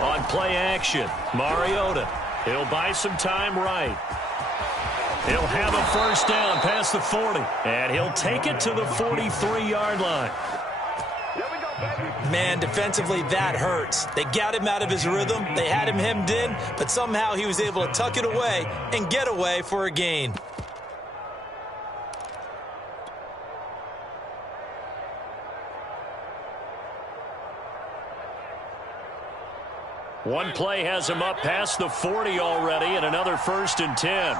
On play action, Mariota. He'll buy some time right. He'll have a first down past the 40, and he'll take it to the 43-yard line. Man, defensively, that hurts. They got him out of his rhythm. They had him hemmed in, but somehow he was able to tuck it away and get away for a gain. One play has him up past the 40 already, and another 1st and 10.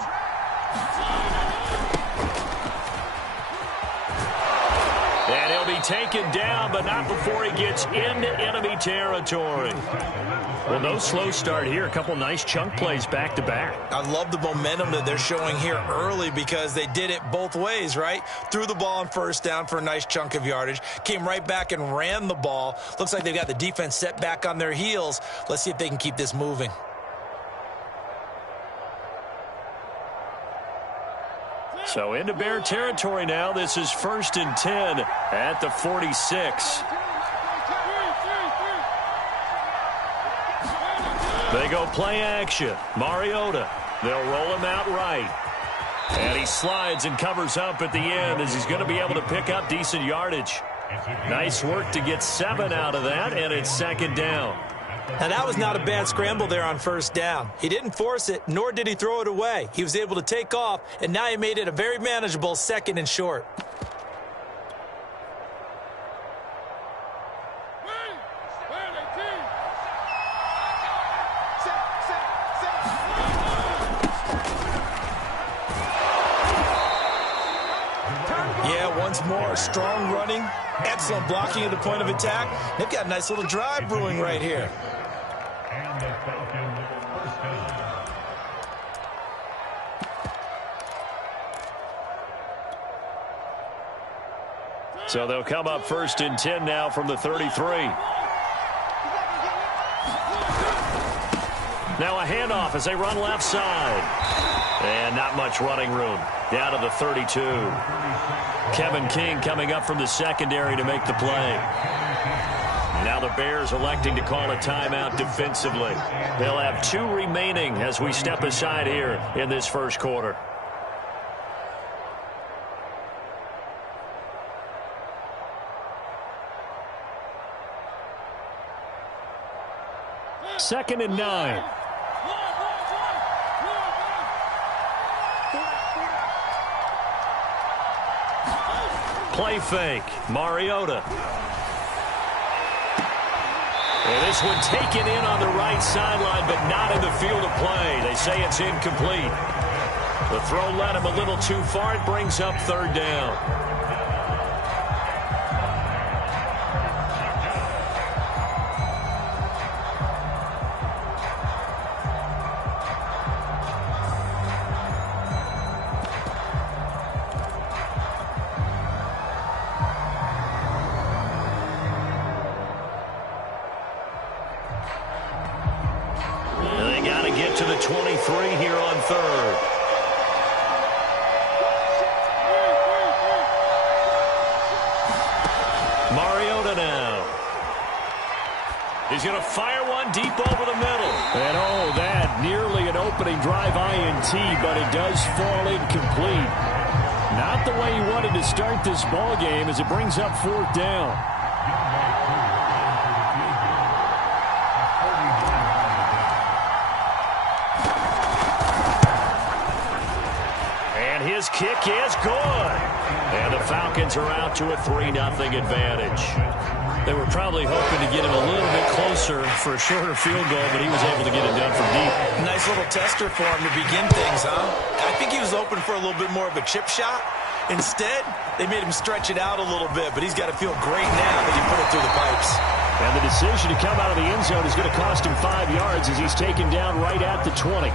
And he'll be taken down, but not before he gets into enemy territory. Well, no slow start here. A couple nice chunk plays back-to-back. I love the momentum that they're showing here early because they did it both ways, right? Threw the ball on first down for a nice chunk of yardage. Came right back and ran the ball. Looks like they've got the defense set back on their heels. Let's see if they can keep this moving. So into Bear territory now. This is 1st and 10 at the 46. They go play action. Mariota. They'll roll him out right. And he slides and covers up at the end as he's going to be able to pick up decent yardage. Nice work to get 7 out of that, and it's 2nd down. Now, that was not a bad scramble there on first down. He didn't force it, nor did he throw it away. He was able to take off, and now he made it a very manageable 2nd and short. Yeah, once more, strong running, excellent blocking at the point of attack. They've got a nice little drive brewing right here. So they'll come up 1st and 10 now from the 33. Now a handoff as they run left side. And not much running room. Down to the 32. Kevin King coming up from the secondary to make the play. Now the Bears electing to call a timeout defensively. They'll have 2 remaining as we step aside here in this first quarter. Second and 9. Play fake. Mariota. And this one taken in on the right sideline, but not in the field of play. They say it's incomplete. The throw led him a little too far. It brings up 3rd down. To the 23 here on 3rd. Mariota now. He's going to fire one deep over the middle. And oh, that nearly an opening drive INT, but it does fall incomplete. Not the way he wanted to start this ball game as it brings up 4th down. His kick is good. And the Falcons are out to a 3-0 advantage. They were probably hoping to get him a little bit closer for a shorter field goal, but he was able to get it done from deep. Nice little tester for him to begin things, huh? I think he was open for a little bit more of a chip shot. Instead, they made him stretch it out a little bit, but he's got to feel great now that he put it through the pipes. And the decision to come out of the end zone is going to cost him 5 yards as he's taken down right at the 20.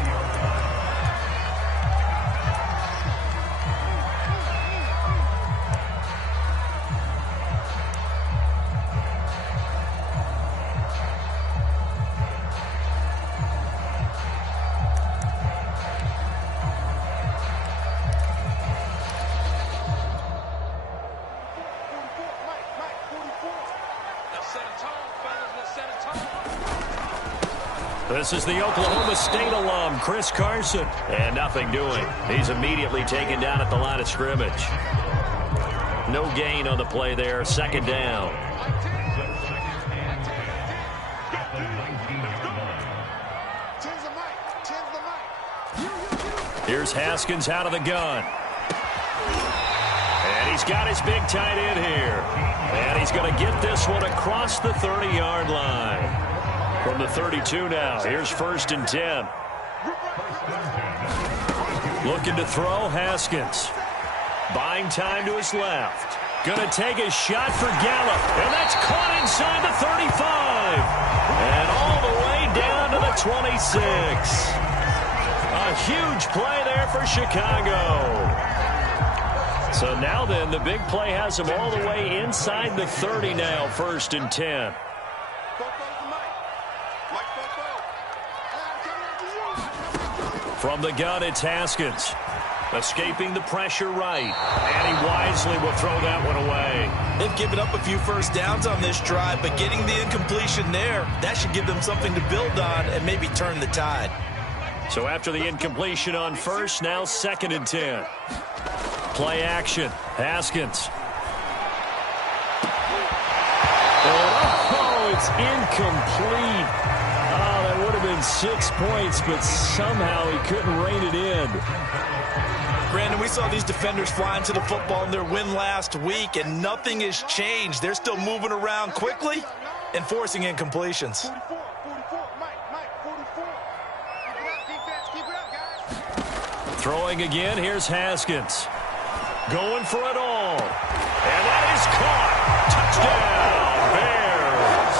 This is the Oklahoma State alum, Chris Carson. And nothing doing. He's immediately taken down at the line of scrimmage. No gain on the play there. Second down. Here's Haskins out of the gun. And he's got his big tight end here. And he's going to get this one across the 30-yard line. From the 32 now, here's 1st and 10. Looking to throw, Haskins. Buying time to his left. Going to take a shot for Gallup. And that's caught inside the 35. And all the way down to the 26. A huge play there for Chicago. So now then, the big play has him all the way inside the 30 now, 1st and 10. From the gun, it's Haskins. Escaping the pressure right. And he wisely will throw that one away. They've given up a few first downs on this drive, but getting the incompletion there, that should give them something to build on and maybe turn the tide. So after the incompletion on 1st, now 2nd and 10. Play action. Haskins. Oh, it's incomplete. Oh, that would have been 6 points, but somehow he couldn't rein it in. Brandon, we saw these defenders flying to the football in their win last week, and nothing has changed. They're still moving around quickly and forcing incompletions. Throwing again, here's Haskins. Going for it all. And that is caught. Touchdown, Bears.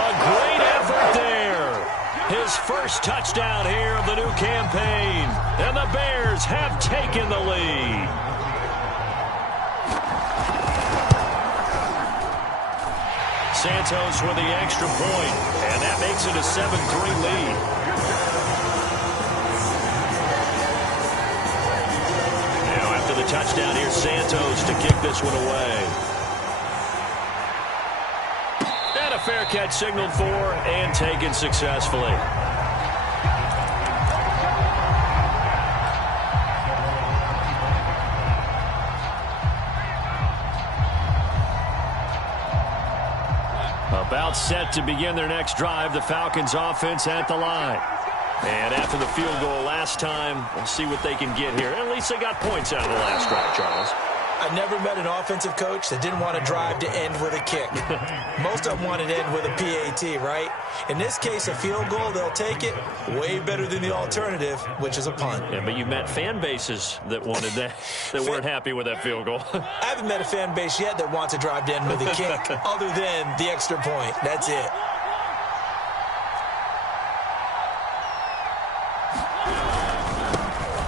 A great effort there. His first touchdown here of the new campaign. And the Bears have taken the lead. Santos with the extra point. And that makes it a 7-3 lead. The touchdown here, Santos to kick this one away. And a fair catch signaled for and taken successfully. About set to begin their next drive, the Falcons offense at the line. And after the field goal last time, we'll see what they can get here. At least they got points out of the last drive, Charles. I never met an offensive coach that didn't want to drive to end with a kick. Most of them wanted to end with a PAT, right? In this case, a field goal, they'll take it. Way better than the alternative, which is a punt. Yeah, but you met fan bases that wanted that, that weren't happy with that field goal. I haven't met a fan base yet that wants to drive to end with a kick other than the extra point. That's it.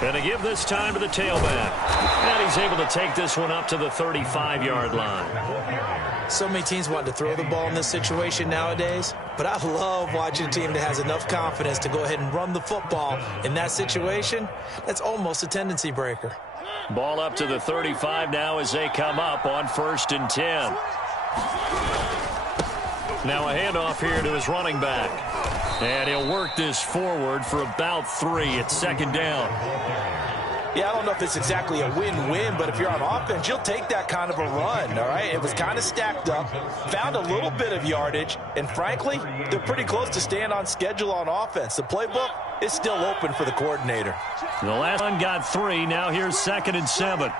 And to give this time to the tailback. And he's able to take this one up to the 35-yard line. So many teams want to throw the ball in this situation nowadays, but I love watching a team that has enough confidence to go ahead and run the football in that situation. That's almost a tendency breaker. Ball up to the 35 now as they come up on 1st and 10. Now a handoff here to his running back. And he'll work this forward for about 3 at 2nd down. Yeah, I don't know if it's exactly a win-win, but if you're on offense, you'll take that kind of a run, all right? It was kind of stacked up, found a little bit of yardage, and frankly, they're pretty close to staying on schedule on offense. The playbook is still open for the coordinator. The last one got 3. Now here's 2nd and 7.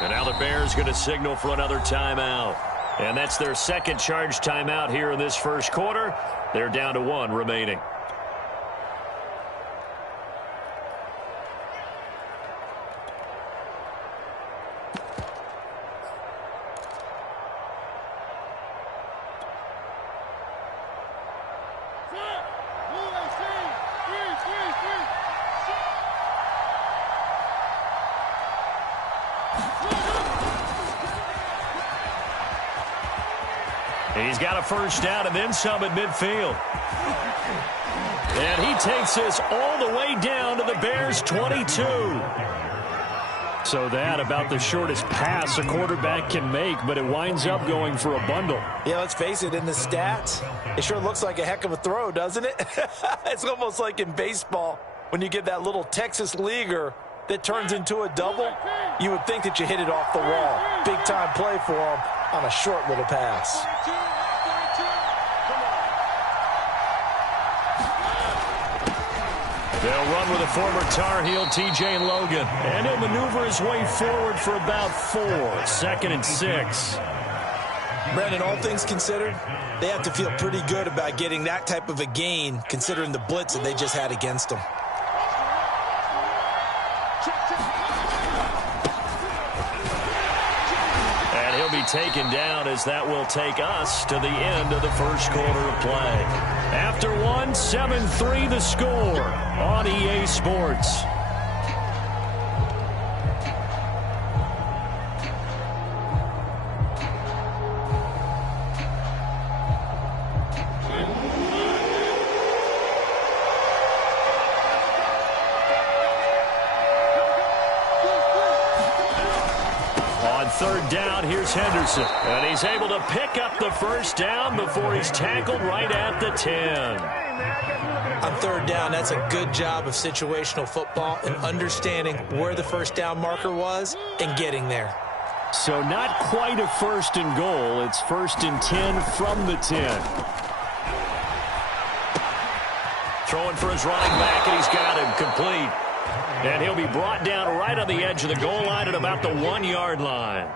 And now the Bears going to signal for another timeout. And that's their second charge timeout here in this first quarter. They're down to 1 remaining. He's got a first down and then some at midfield. And he takes this all the way down to the Bears' 22. So that about the shortest pass a quarterback can make, but it winds up going for a bundle. Yeah, let's face it, in the stats, it sure looks like a heck of a throw, doesn't it? It's almost like in baseball when you get that little Texas leaguer that turns into a double. You would think that you hit it off the wall. Big-time play for him on a short little pass. They'll run with a former Tar Heel, T.J. Logan. And he'll maneuver his way forward for about 4. 2nd and 6. Brandon, all things considered, they have to feel pretty good about getting that type of a gain, considering the blitz that they just had against them. And he'll be taken down as that will take us to the end of the first quarter of play. After 1, 7-3 the score on EA Sports. On 3rd down, here's Henderson. And he's able to pick up the first down before he's tackled right at the 10. On 3rd down, that's a good job of situational football and understanding where the first down marker was and getting there. So not quite a 1st and goal. It's 1st and 10 from the 10. Throwing for his running back, and he's got him complete. And he'll be brought down right on the edge of the goal line at about the 1-yard line.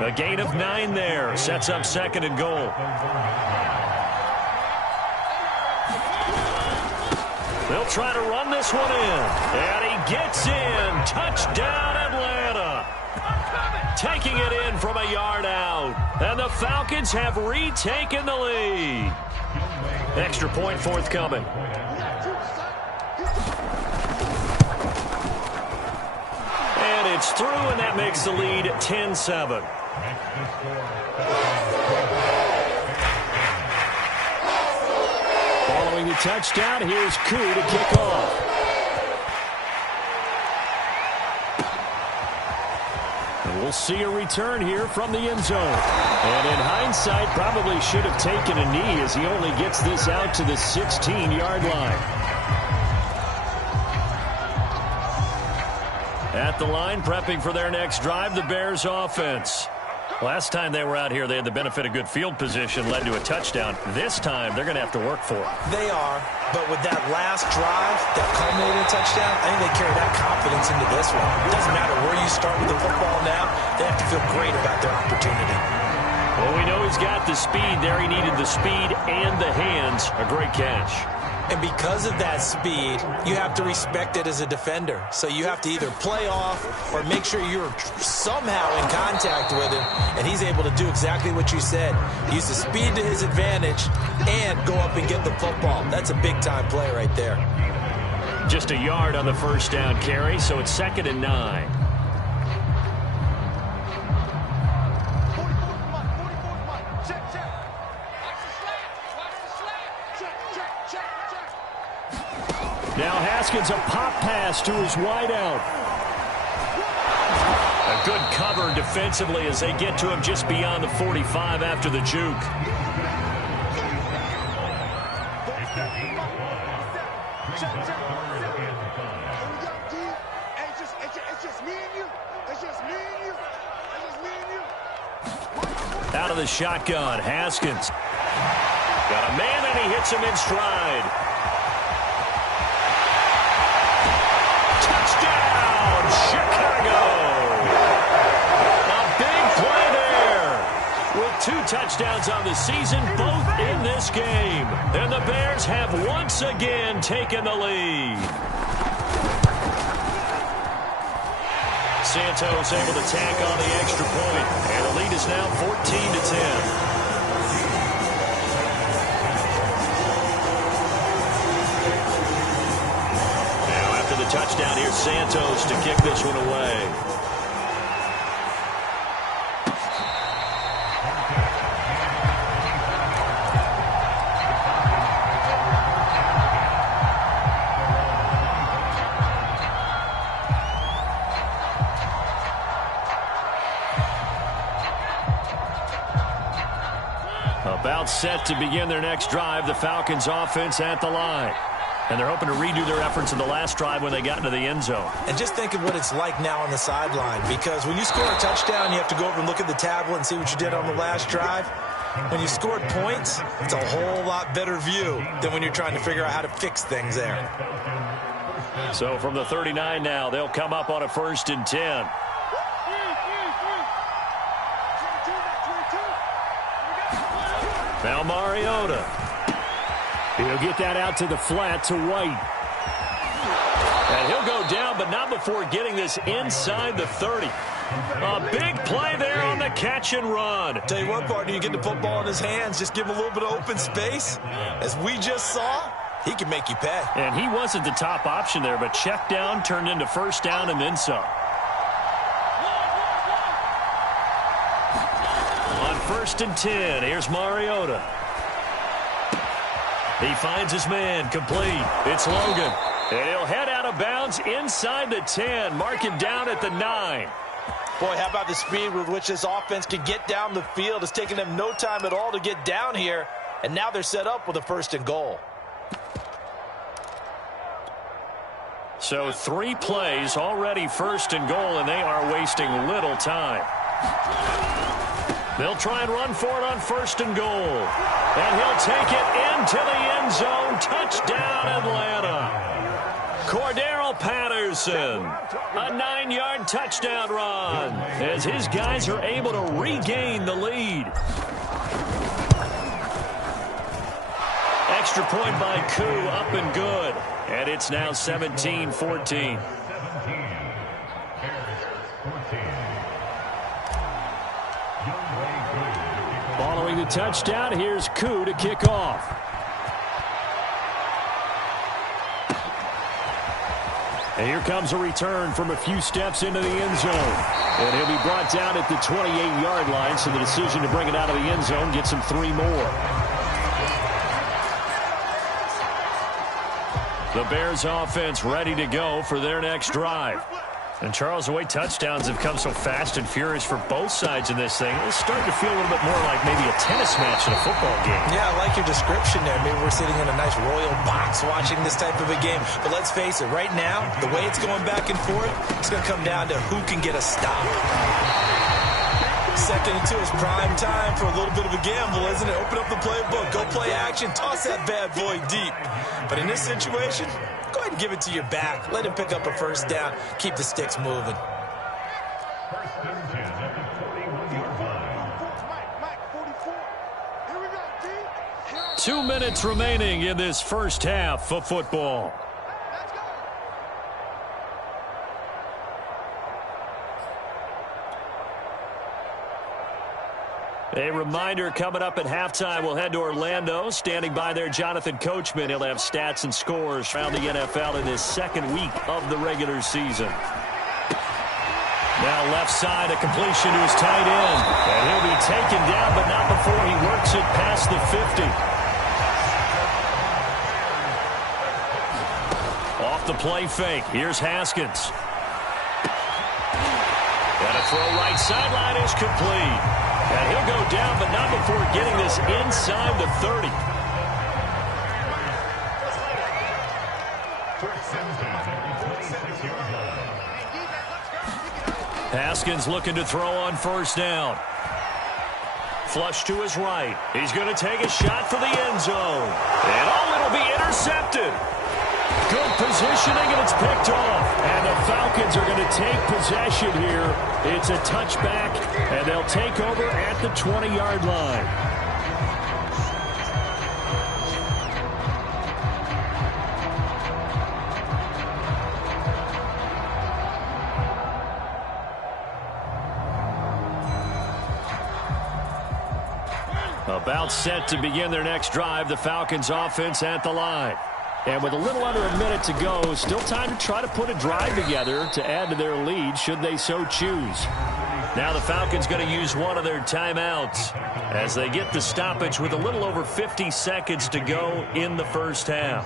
A gain of 9 there. Sets up 2nd and goal. They'll try to run this one in. And he gets in. Touchdown, Atlanta. Taking it in from a yard out. And the Falcons have retaken the lead. Extra point forthcoming. And it's through, and that makes the lead 10-7. Following the touchdown, here's Koo to kick off. And we'll see a return here from the end zone. And in hindsight, probably should have taken a knee as he only gets this out to the 16-yard line. At the line, prepping for their next drive, the Bears offense. Last time they were out here, they had the benefit of good field position, led to a touchdown. This time, they're going to have to work for it. They are, but with that last drive that culminated in a touchdown, I think they carry that confidence into this one. It doesn't matter where you start with the football now. They have to feel great about their opportunity. Well, we know he's got the speed there. He needed the speed and the hands. A great catch. And because of that speed, you have to respect it as a defender. So you have to either play off or make sure you're somehow in contact with him. And he's able to do exactly what you said. Use the speed to his advantage and go up and get the football. That's a big-time play right there. Just a yard on the first down carry, so it's 2nd and 9. Now Haskins, a pop pass to his wideout. A good cover defensively as they get to him just beyond the 45 after the juke. Out of the shotgun, Haskins. Got a man and he hits him in stride. Chicago! A big play there. With 2 touchdowns on the season, both in this game. And the Bears have once again taken the lead. Santos able to tack on the extra point. And the lead is now 14-10. Touchdown, here's Santos to kick this one away. About set to begin their next drive, the Falcons offense at the line. And they're hoping to redo their efforts in the last drive when they got into the end zone. And just think of what it's like now on the sideline, because when you score a touchdown, you have to go over and look at the tablet and see what you did on the last drive. When you scored points, it's a whole lot better view than when you're trying to figure out how to fix things there. So from the 39 now, they'll come up on a 1st and 10. Now Mariota. He'll get that out to the flat to White. And he'll go down, but not before getting this inside the 30. A big play there on the catch and run. Tell you what, partner, you get the football in his hands, just give him a little bit of open space. As we just saw, he can make you pay. And he wasn't the top option there, but check down turned into 1st down and then some. On 1st and 10, here's Mariota. He finds his man, complete. It's Logan. And he'll head out of bounds inside the 10, mark him down at the 9. Boy, how about the speed with which this offense can get down the field? It's taken them no time at all to get down here, and now they're set up with a 1st and goal. So 3 plays, already 1st and goal, and they are wasting little time. They'll try and run for it on 1st and goal. And he'll take it into the end zone. Touchdown, Atlanta. Cordero Patterson, a 9-yard touchdown run as his guys are able to regain the lead. Extra point by Koo, up and good. And it's now 17-14. Following the touchdown, here's Koo to kick off. And here comes a return from a few steps into the end zone. And he'll be brought down at the 28-yard line, so the decision to bring it out of the end zone gets him 3 more. The Bears offense ready to go for their next drive. And, Charles, the way touchdowns have come so fast and furious for both sides in this thing, it's starting to feel a little bit more like maybe a tennis match in a football game. Yeah, I like your description there. Maybe we're sitting in a nice royal box watching this type of a game. But let's face it, right now, the way it's going back and forth, it's going to come down to who can get a stop. 2nd and 2 is prime time for a little bit of a gamble, isn't it? Open up the playbook, go play action, toss that bad boy deep. But in this situation, go ahead and give it to your back. Let him pick up a 1st down. Keep the sticks moving. 2 minutes remaining in this first half of football. A reminder, coming up at halftime, we'll head to Orlando. Standing by there, Jonathan Coachman. He'll have stats and scores around the NFL in this 2nd week of the regular season. Now left side, a completion to his tight end. And he'll be taken down, but not before he works it past the 50. Off the play fake. Here's Haskins. And a throw right sideline is complete. And he'll go down, but not before getting this inside the 30. Haskins looking to throw on 1st down. Flush to his right. He's going to take a shot for the end zone. And it'll be intercepted. Good positioning, and it's picked off. And the Falcons are going to take possession here. It's a touchback, and they'll take over at the 20-yard line. About set to begin their next drive, the Falcons offense at the line. And with a little under a minute to go, still time to try to put a drive together to add to their lead should they so choose. Now the Falcons going to use one of their timeouts as they get the stoppage with a little over 50 seconds to go in the first half.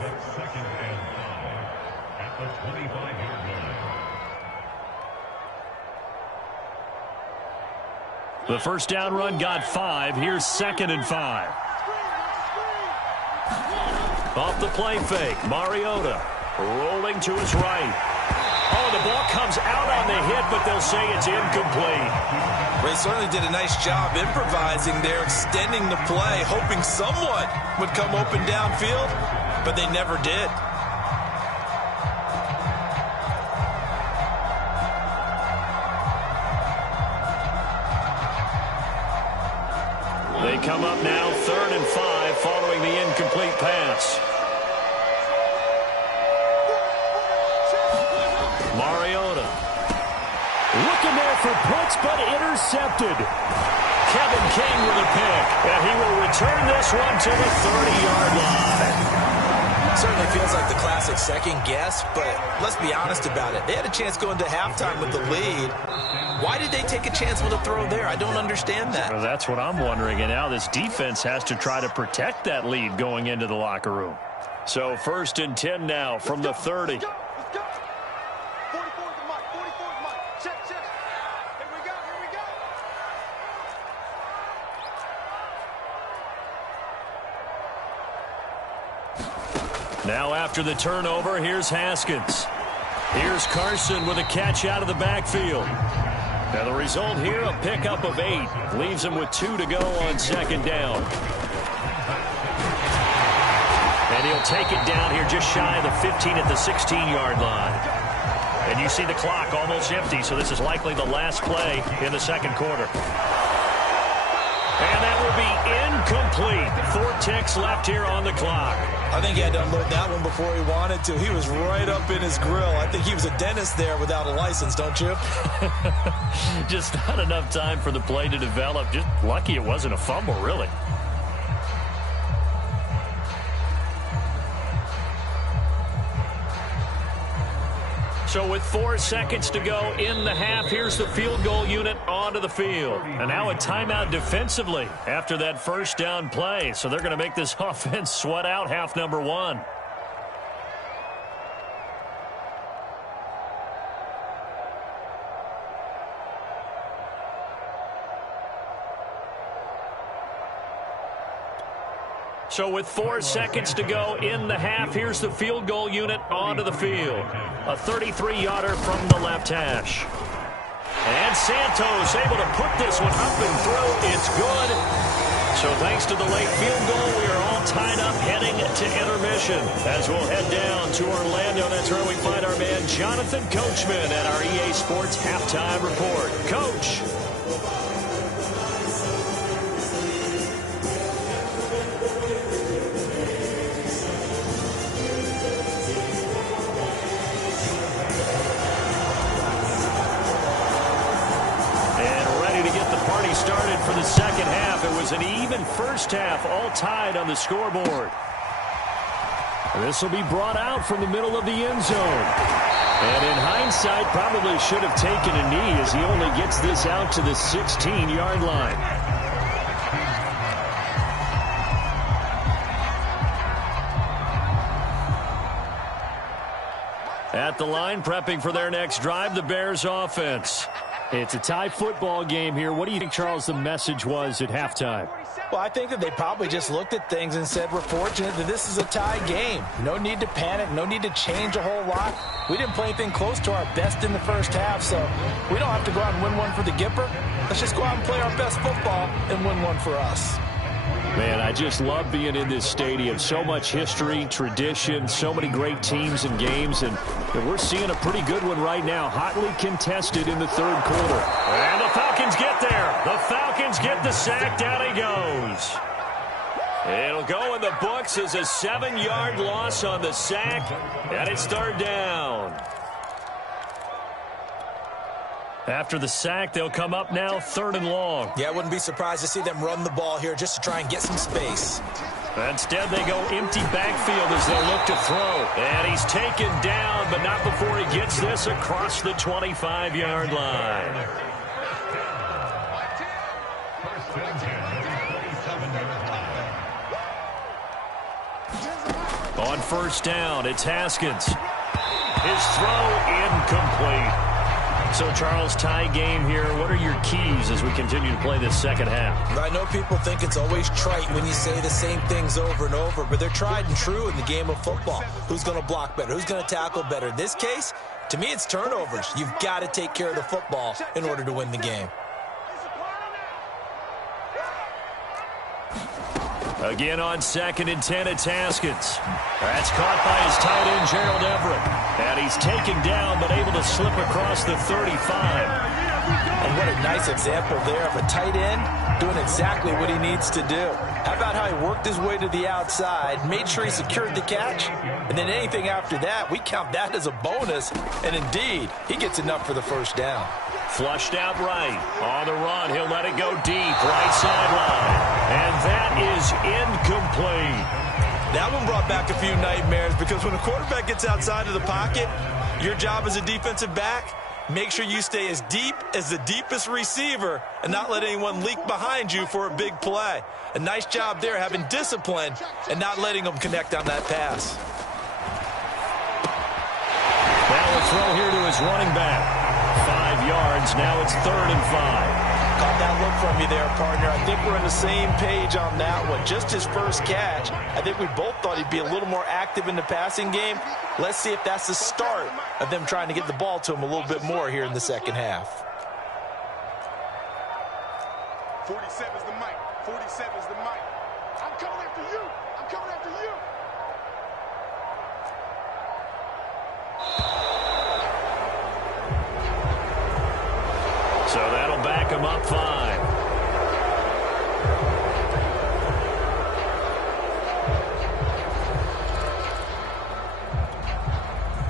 The 1st down run got 5. Here's 2nd and 5. Off the play fake, Mariota rolling to his right. Oh, the ball comes out on the hit, but they'll say it's incomplete. They certainly did a nice job improvising there, extending the play, hoping someone would come open downfield, but they never did. They come up now 3rd and 5 following the incomplete pass. Mariota looking there for puts, but intercepted. Kevin King with a pick, and he will return this one to the 30-yard line. Certainly feels like the classic second guess, but let's be honest about it. They had a chance going to halftime with the lead. Why did they take a chance with a throw there? I don't understand that. Well, that's what I'm wondering, and now this defense has to try to protect that lead going into the locker room. So 1st and 10 now from the 30. Now after the turnover, here's Haskins. Here's Carson with a catch out of the backfield. Now the result here, a pickup of 8. Leaves him with 2 to go on 2nd down. And he'll take it down here just shy of the 15 at the 16-yard line. And you see the clock almost empty, so this is likely the last play in the 2nd quarter. And that will be incomplete. 4 ticks left here on the clock. I think he had to unload that one before he wanted to. He was right up in his grill. I think he was a dentist there without a license, don't you? Just not enough time for the play to develop. Just lucky it wasn't a fumble, really. So with 4 seconds to go in the half, here's the field goal unit onto the field. And now a timeout defensively after that 1st down play. So they're going to make this offense sweat out half number 1. So with 4 seconds to go in the half, here's the field goal unit onto the field. A 33-yarder from the left hash. And Santos able to put this one up and through. It's good. So thanks to the late field goal, we are all tied up heading to intermission. As we'll head down to Orlando, that's where we find our man Jonathan Coachman at our EA Sports Halftime Report. Coach. Started for the 2nd half. It was an even 1st half, all tied on the scoreboard. This will be brought out from the middle of the end zone. And in hindsight, probably should have taken a knee as he only gets this out to the 16-yard line. At the line, prepping for their next drive, the Bears offense. It's a tie football game here. What do you think, Charles, the message was at halftime? Well, I think that they probably just looked at things and said, we're fortunate that this is a tie game. No need to panic. No need to change a whole lot. We didn't play anything close to our best in the 1st half, so we don't have to go out and win one for the Gipper. Let's just go out and play our best football and win one for us. Man, I just love being in this stadium. So much history, tradition, so many great teams and games, and we're seeing a pretty good one right now, hotly contested in the 3rd quarter. And the Falcons get there. The Falcons get the sack. Down he goes. It'll go in the books as a 7-yard loss on the sack, and it's 3rd down. After the sack, they'll come up now 3rd and long. Yeah, I wouldn't be surprised to see them run the ball here just to try and get some space. Instead, they go empty backfield as they look to throw. And he's taken down, but not before he gets this across the 25-yard line. On 1st down, it's Haskins. His throw incomplete. So, Charles, tie game here. What are your keys as we continue to play this second half? I know people think it's always trite when you say the same things over and over, but they're tried and true in the game of football. Who's going to block better? Who's going to tackle better? In this case, to me, it's turnovers. You've got to take care of the football in order to win the game. Again on 2nd and 10, it's Haskins. That's caught by his tight end, Gerald Everett. And he's taken down, but able to slip across the 35. And what a nice example there of a tight end doing exactly what he needs to do. How about how he worked his way to the outside, made sure he secured the catch, and then anything after that, we count that as a bonus. And indeed, he gets enough for the first down. Flushed out right. On the run, he'll let it go deep. Right sideline. And that is incomplete. That one brought back a few nightmares because when a quarterback gets outside of the pocket, your job as a defensive back, make sure you stay as deep as the deepest receiver and not let anyone leak behind you for a big play. A nice job there having discipline and not letting them connect on that pass. Now a throw here to his running back. 5 yards. Now it's 3rd and 5. Caught that look from you there, partner. I think we're on the same page on that one. Just his first catch. I think we both thought he'd be a little more active in the passing game. Let's see if that's the start of them trying to get the ball to him a little bit more here in the second half. 47's the mic. 47's the mic. I'm coming after you. I'm coming after you. So that'll back him up 5.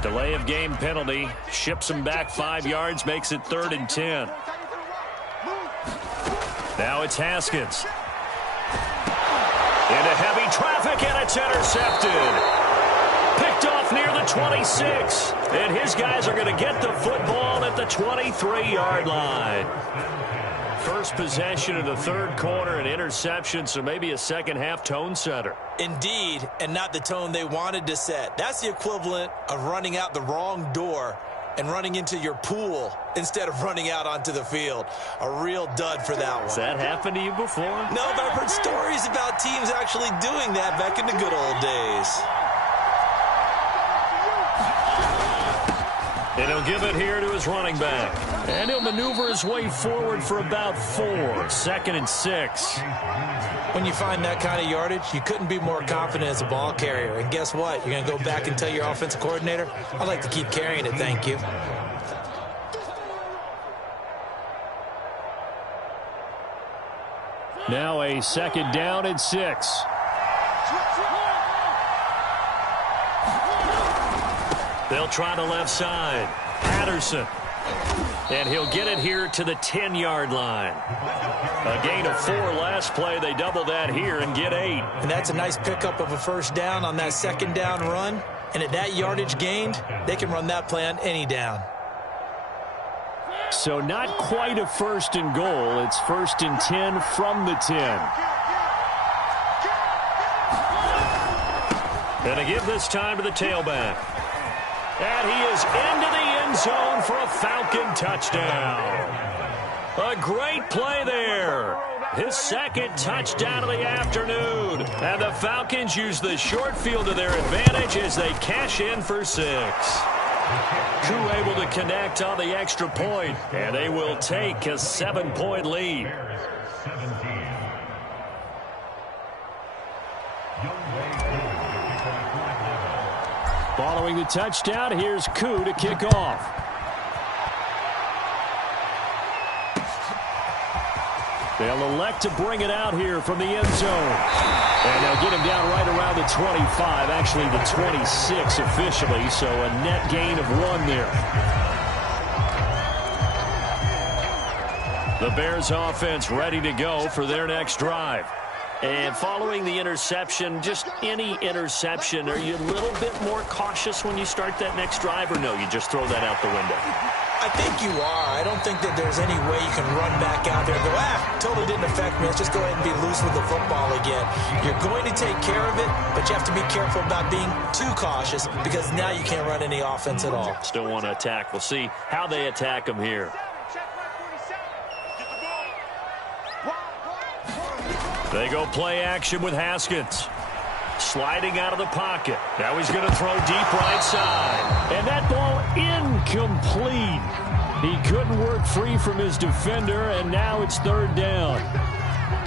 Delay of game penalty. Ships him back 5 yards, makes it 3rd and 10. Now it's Haskins. Into heavy traffic, and it's intercepted. Picked off near the 26. And his guys are going to get the football at the 23-yard line. First possession of the 3rd quarter, an interception, so maybe a second-half tone setter. Indeed, and not the tone they wanted to set. That's the equivalent of running out the wrong door and running into your pool instead of running out onto the field. A real dud for that one. Has that happened to you before? No, but I've heard stories about teams actually doing that back in the good old days. And he'll give it here to his running back. And he'll maneuver his way forward for about 4. 2nd and 6. When you find that kind of yardage, you couldn't be more confident as a ball carrier. And guess what? You're going to go back and tell your offensive coordinator, I'd like to keep carrying it, thank you. Now a 2nd down and 6. They'll try the left side. Patterson. And he'll get it here to the 10-yard line. A gain of 4 last play. They double that here and get 8. And that's a nice pickup of a first down on that 2nd down run. And at that yardage gained, they can run that play on any down. So not quite a 1st and goal. It's 1st and 10 from the 10. And they give this time to the tailback. And he is into the end zone for a Falcon touchdown. A great play there. His 2nd touchdown of the afternoon. And the Falcons use the short field to their advantage as they cash in for 6. Crew able to connect on the extra point, and they will take a 7-point lead. Following the touchdown, here's Koo to kick off. They'll elect to bring it out here from the end zone. And they'll get him down right around the 25, actually the 26 officially, so a net gain of 1 there. The Bears offense ready to go for their next drive. And following the interception, just any interception, are you a little bit more cautious when you start that next drive, or no, you just throw that out the window? I think you are. I don't think that there's any way you can run back out there and go, totally didn't affect me. Let's just go ahead and be loose with the football again. You're going to take care of it, but you have to be careful about being too cautious because now you can't run any offense at all. Still want to attack. We'll see how they attack him here. They go play action with Haskins. Sliding out of the pocket. Now he's going to throw deep right side. And that ball incomplete. He couldn't work free from his defender, and now it's third down.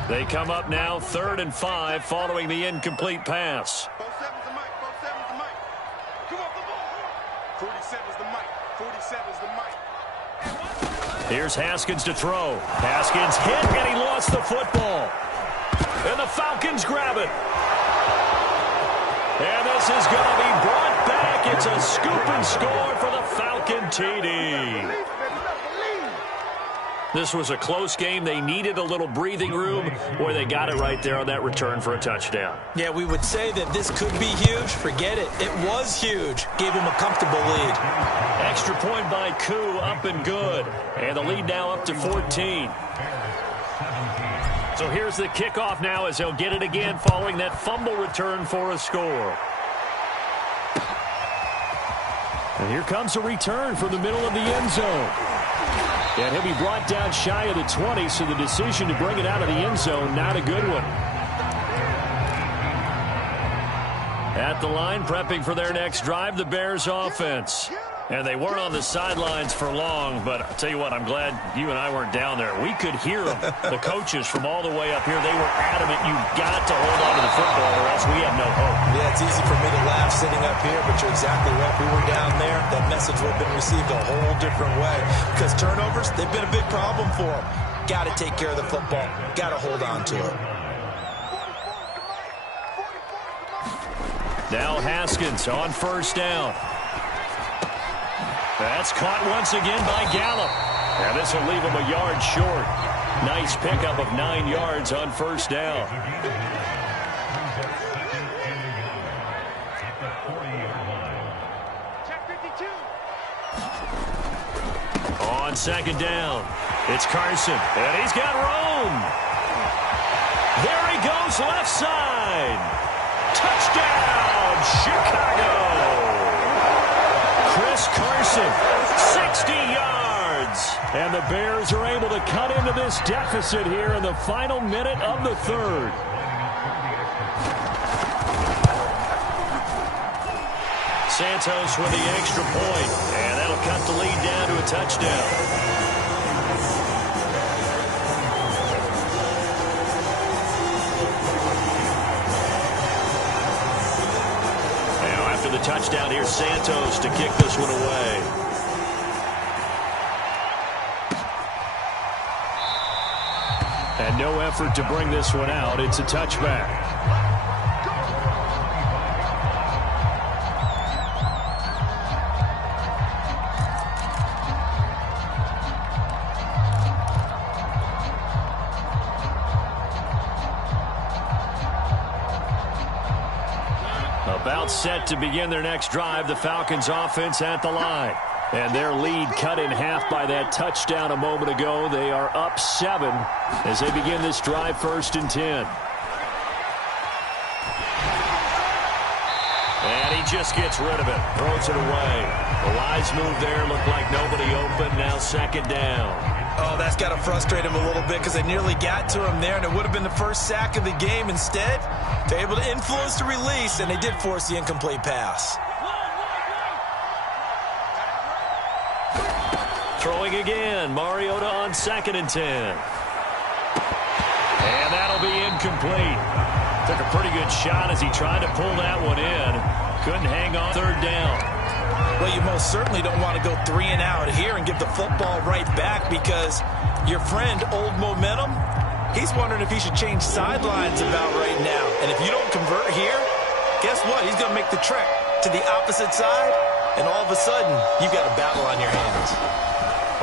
They come up now 3rd and 5 following the incomplete pass. 47's the mic. 47's the mic. Come on, come on. 47's the mic. 47's the mic. Here's Haskins to throw. Haskins hit, and he lost the football. And the Falcons grab it. And this is going to be brought back. It's a scoop and score for the Falcon TD. This was a close game. They needed a little breathing room. Boy, they got it right there on that return for a touchdown. Yeah, we would say that this could be huge. Forget it. It was huge. Gave him a comfortable lead. Extra point by Koo, up and good. And the lead now up to 14. So here's the kickoff now as they'll get it again following that fumble return for a score. And here comes a return from the middle of the end zone. And he'll be brought down shy of the 20, so the decision to bring it out of the end zone, not a good one. At the line, prepping for their next drive, the Bears offense. And they weren't on the sidelines for long, but I'll tell you what, I'm glad you and I weren't down there. We could hear them, the coaches from all the way up here. They were adamant, you've got to hold on to the football or else we have no hope. Yeah, it's easy for me to laugh sitting up here, but you're exactly right. If we were down there, that message would have been received a whole different way. Because turnovers, they've been a big problem for them. Got to take care of the football. Got to hold on to it. Now Haskins on first down. That's caught once again by Gallup. And this will leave him a yard short. Nice pickup of 9 yards on first down. On second down, it's Carson. And he's got room. There he goes left side. Touchdown, Chicago. Chris Carson, 60 yards. And the Bears are able to cut into this deficit here in the final minute of the third. Santos with the extra point, and that'll cut the lead down to a touchdown. The touchdown here, Santos to kick this one away. And no effort to bring this one out. It's a touchback. About set to begin their next drive, the Falcons offense at the line. And their lead cut in half by that touchdown a moment ago. They are up 7 as they begin this drive 1st and 10. And he just gets rid of it, throws it away. A wise move there, looked like nobody open, now second down. Oh, that's got to frustrate him a little bit because they nearly got to him there, and it would have been the first sack of the game. Instead, they're able to influence the release, and they did force the incomplete pass. Throwing again, Mariota on 2nd and 10. And that'll be incomplete. Took a pretty good shot as he tried to pull that one in. Couldn't hang on 3rd down. Well, you most certainly don't want to go 3 and out here and give the football right back because your friend, Old Momentum, he's wondering if he should change sidelines about right now. And if you don't convert here, guess what? He's going to make the trek to the opposite side, and all of a sudden, you've got a battle on your hands.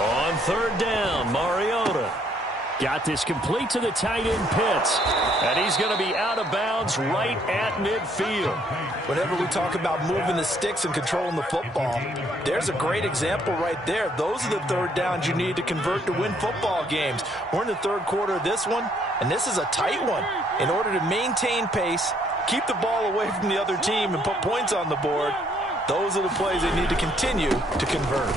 On 3rd down, Mariota. Got this complete to the tight end Pitts. And he's going to be out of bounds right at midfield. Whenever we talk about moving the sticks and controlling the football, there's a great example right there. Those are the third downs you need to convert to win football games. We're in the third quarter of this one, and this is a tight one. In order to maintain pace, keep the ball away from the other team, and put points on the board, those are the plays they need to continue to convert.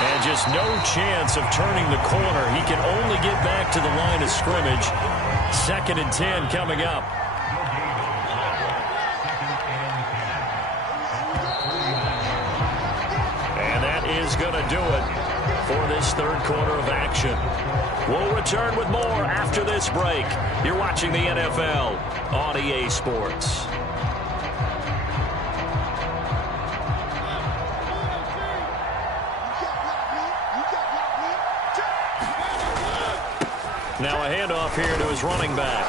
And just no chance of turning the corner. He can only get back to the line of scrimmage. 2nd and 10 coming up. And that is going to do it for this third quarter of action. We'll return with more after this break. You're watching the NFL on EA Sports. Now a handoff here to his running back.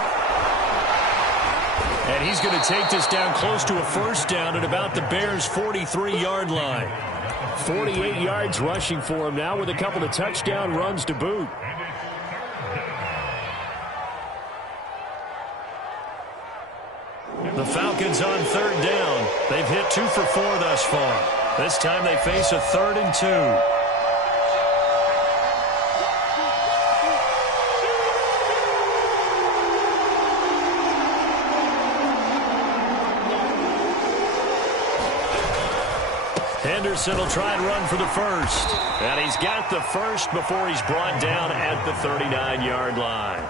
And he's going to take this down close to a first down at about the Bears' 43-yard line. 48 yards rushing for him now with a couple of touchdown runs to boot. The Falcons on 3rd down. They've hit 2 for 4 thus far. This time they face a 3rd and 2. Henderson will try and run for the first. And he's got the first before he's brought down at the 39-yard line.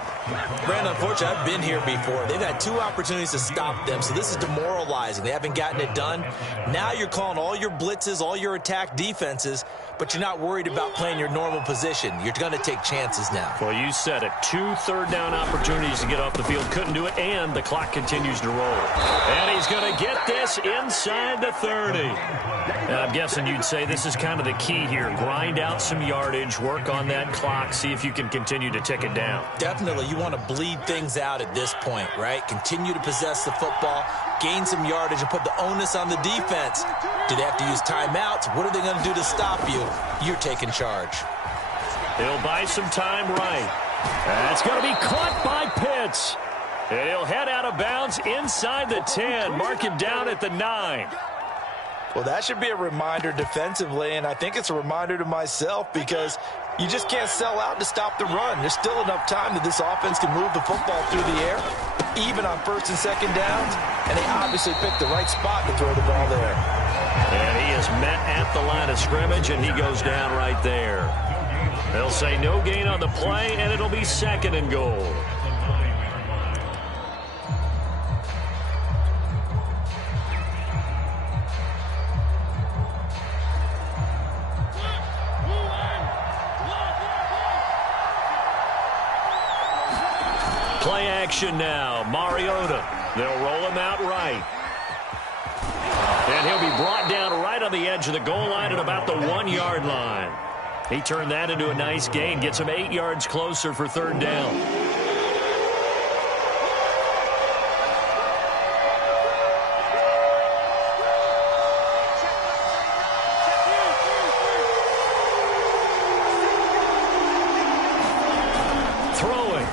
Brandon, unfortunately, I've been here before. They've had 2 opportunities to stop them, so this is demoralizing. They haven't gotten it done. Now you're calling all your blitzes, all your attack defenses, but you're not worried about playing your normal position. You're going to take chances now. Well, you said it. 2 third-down opportunities to get off the field. Couldn't do it, and the clock continues to roll. And he's going to get this inside the 30. And I'm guessing you'd say this is kind of the key here. Grind out some yardage, work on that clock, see if you can continue to tick it down. Definitely. You want to bleed things out at this point, right? Continue to possess the football, gain some yardage, and put the onus on the defense. Do they have to use timeouts? What are they going to do to stop you? You're taking charge. He'll buy some time right. That's going to be caught by Pitts. And he'll head out of bounds inside the 10, mark it down at the 9. Well, that should be a reminder defensively, and I think it's a reminder to myself because you just can't sell out to stop the run. There's still enough time that this offense can move the football through the air, even on 1st and 2nd downs, and they obviously picked the right spot to throw the ball there. And he is met at the line of scrimmage, and he goes down right there. They'll say no gain on the play, and it'll be 2nd and goal. Play action now. Mariota. They'll roll him out right. And he'll be brought down right on the edge of the goal line at about the 1-yard line. He turned that into a nice gain. Gets him 8 yards closer for 3rd down.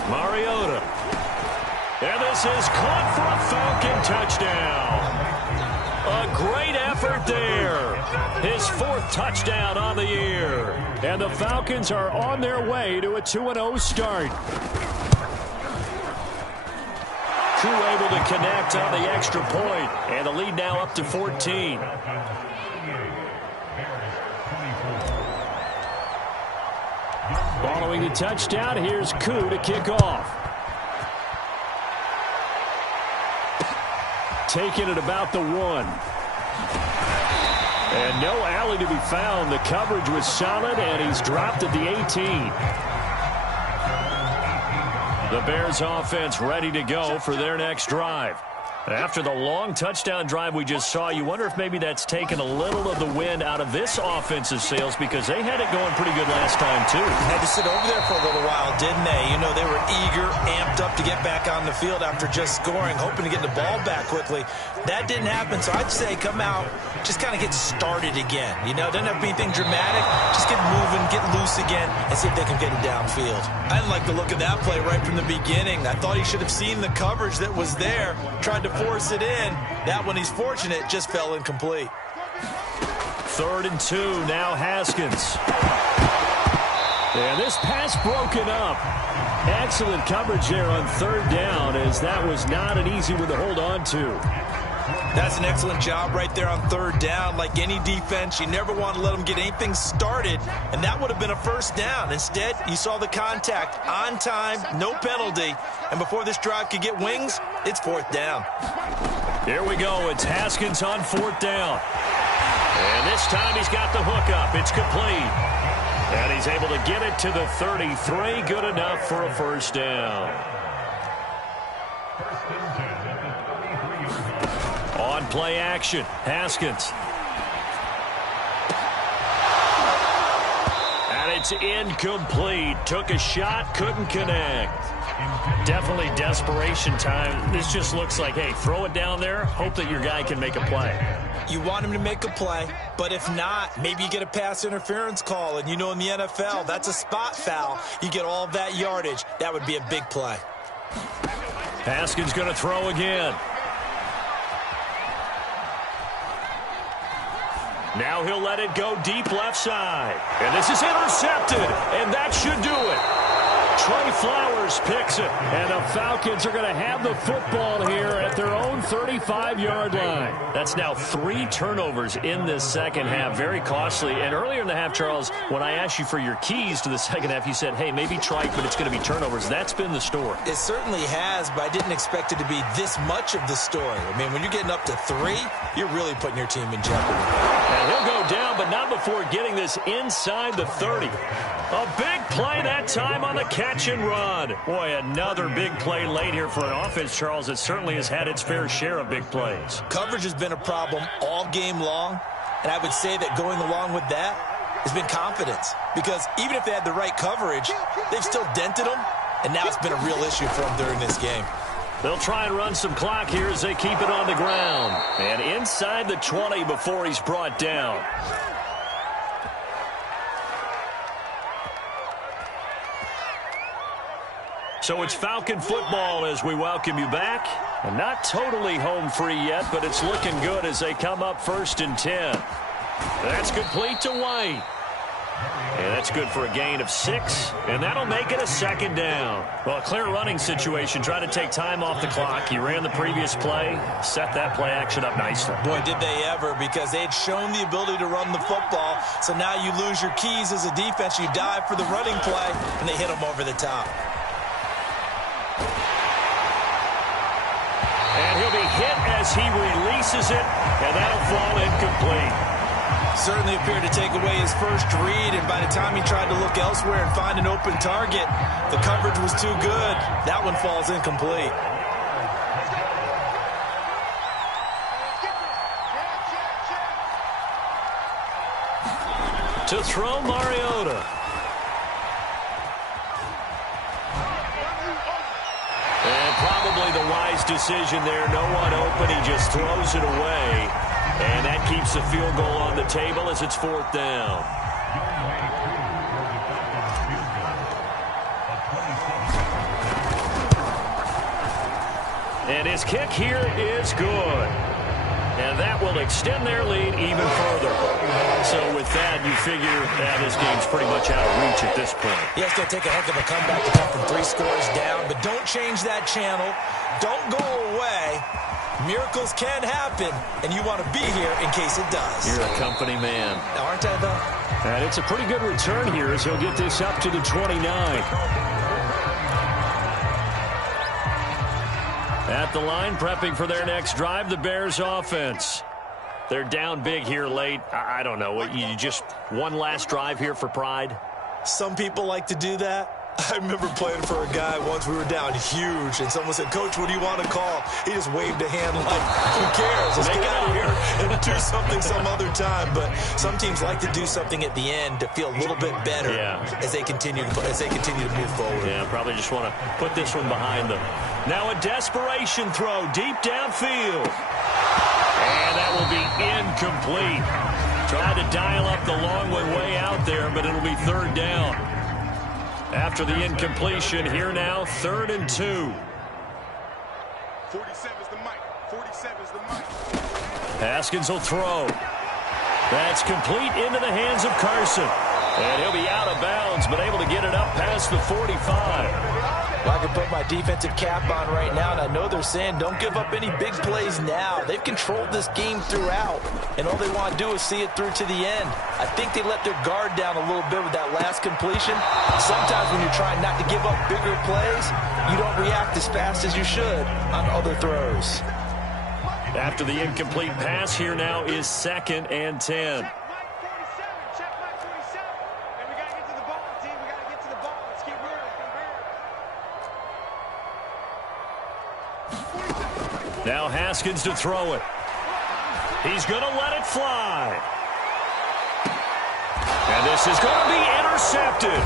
Mariota. And this is caught for a Falcon touchdown. A great effort there. His 4th touchdown on the year. And the Falcons are on their way to a 2-0 start. Crew able to connect on the extra point. And the lead now up to 14. Following the touchdown, here's Koo to kick off. Taking it about the 1. And no alley to be found. The coverage was solid, and he's dropped at the 18. The Bears offense ready to go for their next drive. After the long touchdown drive we just saw, you wonder if maybe that's taken a little of the wind out of this offensive sails because they had it going pretty good last time, too. Had to sit over there for a little while, didn't they? You know, they were eager, amped up to get back on the field after just scoring, hoping to get the ball back quickly. That didn't happen, so I'd say come out, just kind of get started again. You know, doesn't have to be anything dramatic. Just get moving, get loose again, and see if they can get it downfield. I didn't like the look of that play right from the beginning. I thought he should have seen the coverage that was there, tried to force it in. That one, he's fortunate, just fell incomplete. 3rd and 2, now Haskins. And this pass broken up. Excellent coverage there on 3rd down, as that was not an easy one to hold on to. That's an excellent job right there on 3rd down. Like any defense, you never want to let them get anything started, and that would have been a 1st down. Instead, you saw the contact on time, no penalty, and before this drive could get wings, it's 4th down. Here we go. It's Haskins on 4th down. And this time he's got the hook up. It's complete. And he's able to get it to the 33. Good enough for a 1st down. On play action, Haskins. And it's incomplete. Took a shot, couldn't connect. Definitely desperation time. This just looks like, hey, throw it down there, hope that your guy can make a play. You want him to make a play, but if not, maybe you get a pass interference call, and you know in the NFL, that's a spot foul. You get all of that yardage. That would be a big play. Haskins going to throw again. Now he'll let it go deep left side. And this is intercepted, and that should do it. Trey Flowers picks it, and the Falcons are going to have the football here at their own 35-yard line. That's now 3 turnovers in this second half. Very costly. And earlier in the half, Charles, when I asked you for your keys to the second half, you said, hey, maybe trike, but it's going to be turnovers. That's been the story. It certainly has, but I didn't expect it to be this much of the story. I mean, when you're getting up to 3, you're really putting your team in jeopardy. And he'll go down, but not before getting this inside the 30. A big play that time on the catch and run. Boy, another big play late here for an offense, Charles, that certainly has had its fair share of big plays. Coverage has been a problem all game long, and I would say that going along with that has been confidence. Because even if they had the right coverage, they've still dented them, and now it's been a real issue for them during this game. They'll try and run some clock here as they keep it on the ground. And inside the 20 before he's brought down. So it's Falcon football as we welcome you back. And not totally home free yet, but it's looking good as they come up 1st and 10. That's complete to White. And that's good for a gain of 6, and that'll make it a 2nd down. Well, a clear running situation. Try to take time off the clock. He ran the previous play, set that play action up nicely. Boy, did they ever, because they had shown the ability to run the football. So now you lose your keys as a defense. You dive for the running play, and they hit him over the top. And he'll be hit as he releases it, and that'll fall incomplete. Certainly appeared to take away his first read, and by the time he tried to look elsewhere and find an open target, the coverage was too good. That one falls incomplete. To throw, Mariota. And probably the wise decision there. No one open. He just throws it away. And that keeps the field goal on the table as it's 4th down. And his kick here is good. And that will extend their lead even further. So with that, you figure that his game's pretty much out of reach at this point. He has to take a heck of a comeback to come from 3 scores down, but don't change that channel. Don't go away. Miracles can happen, and you want to be here in case it does. You're a company man. Aren't I, though? And it's a pretty good return here as he'll get this up to the 29. At the line, prepping for their next drive, the Bears offense. They're down big here late. I don't know. You just one last drive here for pride? Some people like to do that. I remember playing for a guy once. We were down huge, and someone said, Coach, what do you want to call? He just waved a hand like, who cares? Let's get out of here and do something some other time. But some teams like to do something at the end to feel a little bit better as they continue to move forward. Yeah, probably just want to put this one behind them. Now a desperation throw deep downfield. And that will be incomplete. Tried to dial up the long one way out there, but it'll be third down. After the incompletion, here now, 3rd and 2. 47's the mic. 47's the mic. Haskins will throw. That's complete into the hands of Carson. And he'll be out of bounds, but able to get it up past the 45. Well, I can put my defensive cap on right now, and I know they're saying don't give up any big plays now. They've controlled this game throughout, and all they want to do is see it through to the end. I think they let their guard down a little bit with that last completion. Sometimes when you're trying not to give up bigger plays, you don't react as fast as you should on other throws. After the incomplete pass, here now is 2nd and 10. Check Mike 47. And we got to get to the ball, team. We got to get to the ball. Let's keep moving. Now Haskins to throw it. He's going to let it fly. And this is going to be intercepted.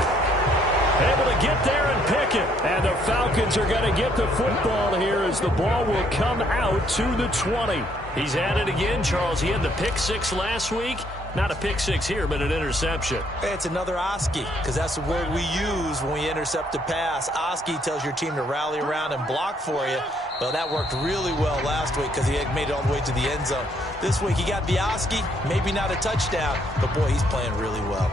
Able to get there and pick it. And the Falcons are going to get the football here as the ball will come out to the 20. He's at it again, Charles. He had the pick 6 last week. Not a pick 6 here, but an interception. Hey, it's another Oski, because that's the word we use when we intercept a pass. Oski tells your team to rally around and block for you. Well, that worked really well last week because he had made it all the way to the end zone. This week he got the Oski, maybe not a touchdown, but boy, he's playing really well.